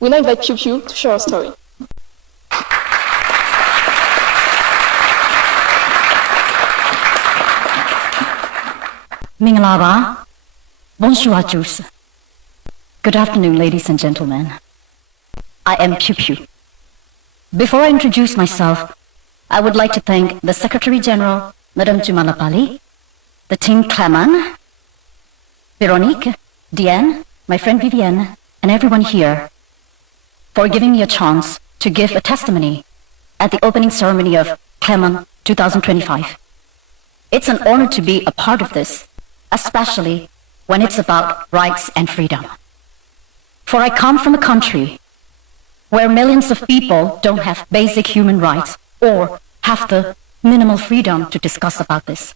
We now invite Pew Pew to share her story. Mingalaba, bonjour à tous. Good afternoon, ladies and gentlemen. I am Pew Pew. Before I introduce myself, I would like to thank the Secretary General, Madame Jumalapali, the team Clement, Veronique, Diane, my friend Vivienne, and everyone here for giving me a chance to give a testimony at the opening ceremony of Clement 2025. It's an honor to be a part of this, especially when it's about rights and freedom. For I come from a country where millions of people don't have basic human rights or have the minimal freedom to discuss about this.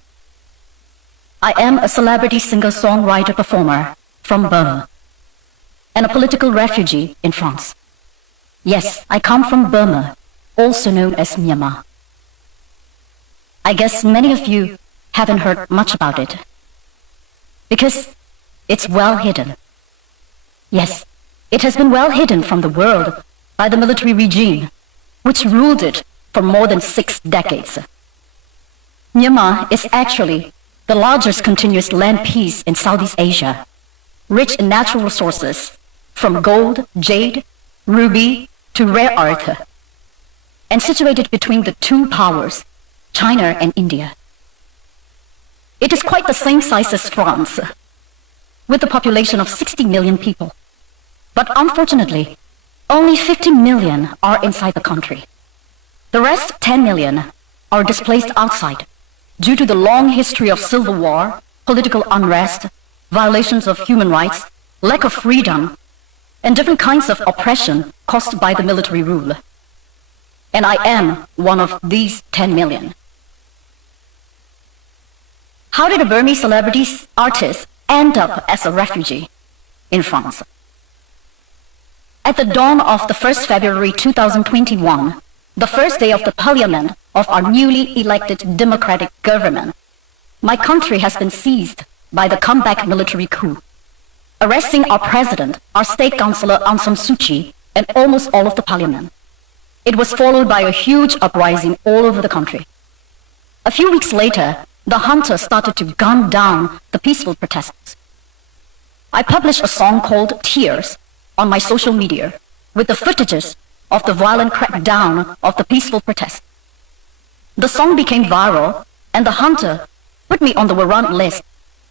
I am a celebrity singer-songwriter-performer from Burma and a political refugee in France. Yes, I come from Burma, also known as Myanmar. I guess many of you haven't heard much about it because it's well hidden. Yes, it has been well hidden from the world by the military regime, which ruled it for more than 6 decades. Myanmar is actually the largest continuous land piece in Southeast Asia, rich in natural resources, from gold, jade, ruby, to rare earth, and situated between the two powers, China and India. It is quite the same size as France, with a population of 60 million people. But unfortunately, only 50 million are inside the country. The rest 10 million are displaced outside due to the long history of civil war, political unrest, violations of human rights, lack of freedom, and different kinds of oppression caused by the military rule. And I am one of these 10 million. How did a Burmese celebrity artist end up as a refugee in France? At the dawn of the 1st February 2021, the first day of the parliament of our newly elected democratic government, my country has been seized by the comeback military coup, arresting our president, our state councillor Aung San Suu Kyi, and almost all of the parliament. It was followed by a huge uprising all over the country. A few weeks later, the junta started to gun down the peaceful protesters. I published a song called Tears on my social media with the footages of the violent crackdown of the peaceful protest. The song became viral, and the junta put me on the warrant list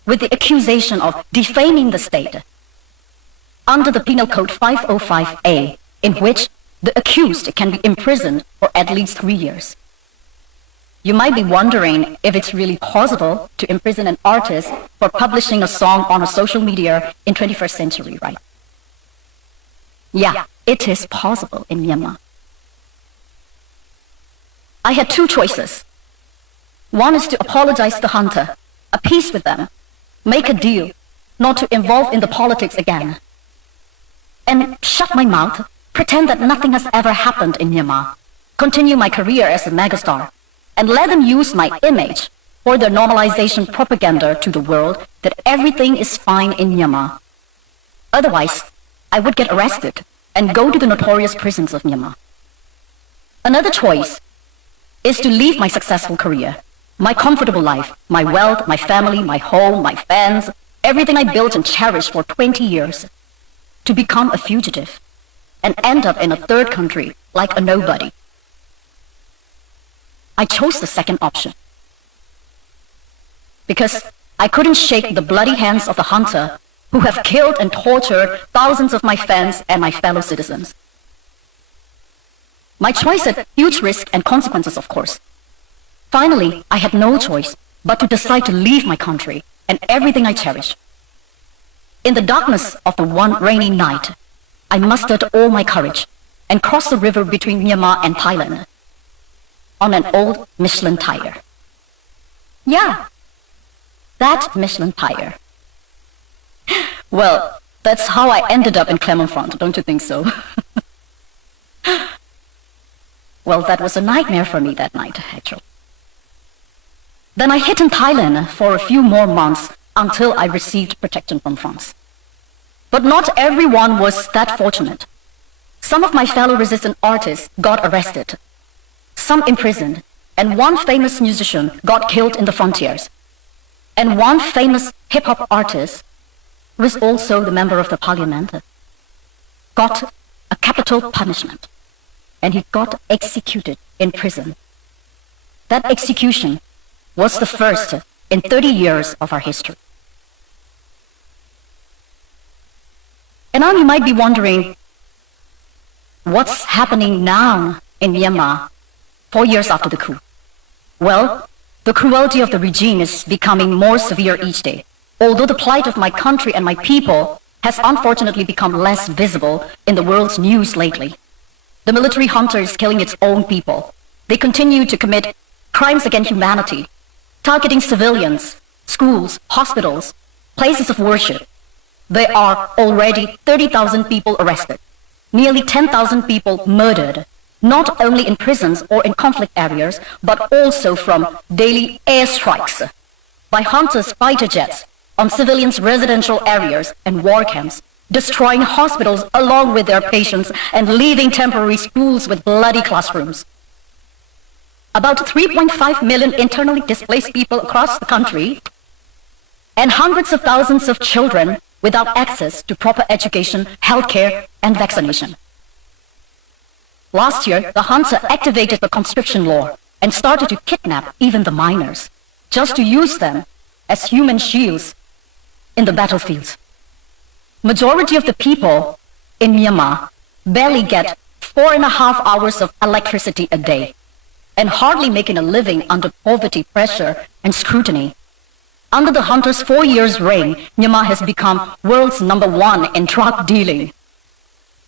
with the accusation of defaming the state under the Penal Code 505A, in which the accused can be imprisoned for at least 3 years. You might be wondering if it's really possible to imprison an artist for publishing a song on a social media in 21st century, right? Yeah, it is possible in Myanmar. I had 2 choices. One is to apologize to the junta, appease with them, make a deal, not to involve in the politics again, and shut my mouth, pretend that nothing has ever happened in Myanmar, continue my career as a megastar, and let them use my image for their normalization propaganda to the world that everything is fine in Myanmar. Otherwise, I would get arrested and go to the notorious prisons of Myanmar. Another choice is to leave my successful career, my comfortable life, my wealth, my family, my home, my fans, everything I built and cherished for 20 years, to become a fugitive and end up in a third country like a nobody. I chose the second option because I couldn't shake the bloody hands of the junta who have killed and tortured thousands of my fans and my fellow citizens. My choice had huge risk and consequences, of course. Finally, I had no choice but to decide to leave my country and everything I cherish. In the darkness of the one rainy night, I mustered all my courage and crossed the river between Myanmar and Thailand on an old Michelin tire. Yeah, that Michelin tire. Well, that's how I ended up in Clermont-Ferrand, don't you think so? Well, that was a nightmare for me that night, actually. Then I hid in Thailand for a few more months until I received protection from France. But not everyone was that fortunate. Some of my fellow resistant artists got arrested, some imprisoned, and one famous musician got killed in the frontiers. And one famous hip-hop artist, who is also the member of the parliament, got a capital punishment, and he got executed in prison. That execution was the first in 30 years of our history. And now you might be wondering, what's happening now in Myanmar 4 years after the coup? Well, the cruelty of the regime is becoming more severe each day, although the plight of my country and my people has unfortunately become less visible in the world's news lately. The military junta is killing its own people. They continue to commit crimes against humanity, targeting civilians, schools, hospitals, places of worship. There are already 30,000 people arrested, nearly 10,000 people murdered, not only in prisons or in conflict areas, but also from daily airstrikes by hunters' fighter jets on civilians' residential areas and war camps, destroying hospitals along with their patients and leaving temporary schools with bloody classrooms. About 3.5 million internally displaced people across the country, and hundreds of thousands of children without access to proper education, healthcare, and vaccination. Last year, the junta activated the conscription law and started to kidnap even the minors, just to use them as human shields in the battlefields. Majority of the people in Myanmar barely get 4.5 hours of electricity a day and hardly making a living under poverty pressure and scrutiny. Under the junta's 4 years' reign, Myanmar has become world's #1 in drug dealing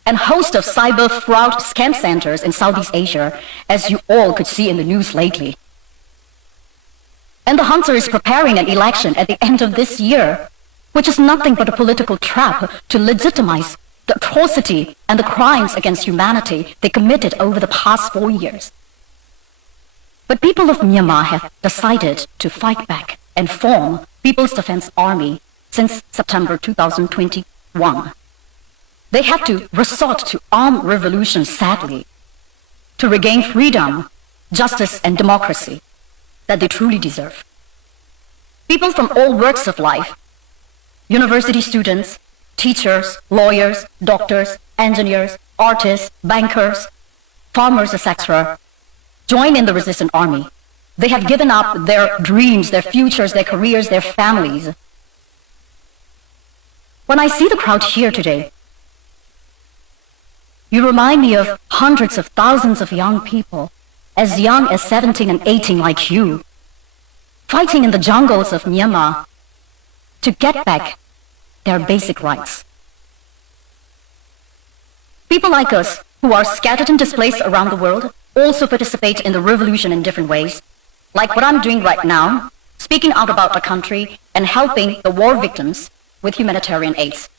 and host of cyber fraud scam centers in Southeast Asia, as you all could see in the news lately. And the junta is preparing an election at the end of this year, which is nothing but a political trap to legitimize the atrocity and the crimes against humanity they committed over the past 4 years. But people of Myanmar have decided to fight back and form People's Defense Army since September 2021. They had to resort to armed revolution, sadly, to regain freedom, justice, and democracy that they truly deserve. People from all walks of life, university students, teachers, lawyers, doctors, engineers, artists, bankers, farmers, etc., join in the resistant army. They have given up their dreams, their futures, their careers, their families. When I see the crowd here today, you remind me of hundreds of thousands of young people, as young as 17 and 18 like you, fighting in the jungles of Myanmar to get back their basic rights. People like us, who are scattered and displaced around the world, also participate in the revolution in different ways, like what I'm doing right now, speaking out about our country and helping the war victims with humanitarian aids.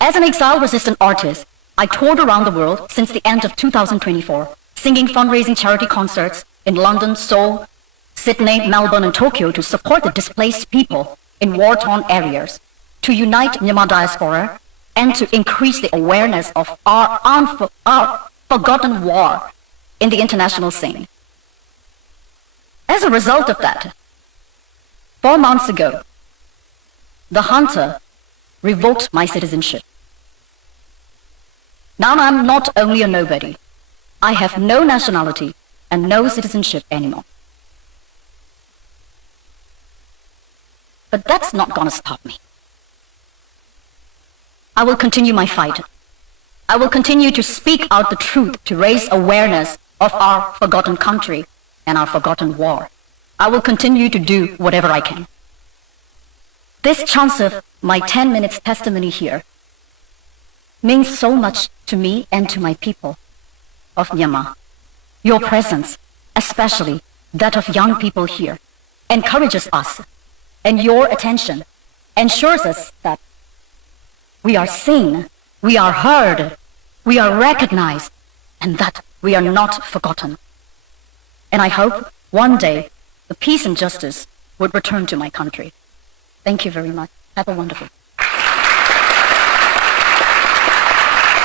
As an exile-resistant artist, I toured around the world since the end of 2024, singing fundraising charity concerts in London, Seoul, Sydney, Melbourne, and Tokyo to support the displaced people in war-torn areas, to unite Myanmar diaspora, and to increase the awareness of our forgotten war in the international scene. As a result of that, 4 months ago, the junta revoked my citizenship. Now I'm not only a nobody, I have no nationality and no citizenship anymore. But that's not gonna stop me. I will continue my fight. I will continue to speak out the truth to raise awareness of our forgotten country and our forgotten war. I will continue to do whatever I can. This chance of my 10 minutes testimony here means so much to me and to my people of Myanmar. Your presence, especially that of young people here, encourages us, and your attention ensures us that we are seen, we are heard, we are recognized, and that we are not forgotten. And I hope one day the peace and justice would return to my country. Thank you very much. Have a wonderful day.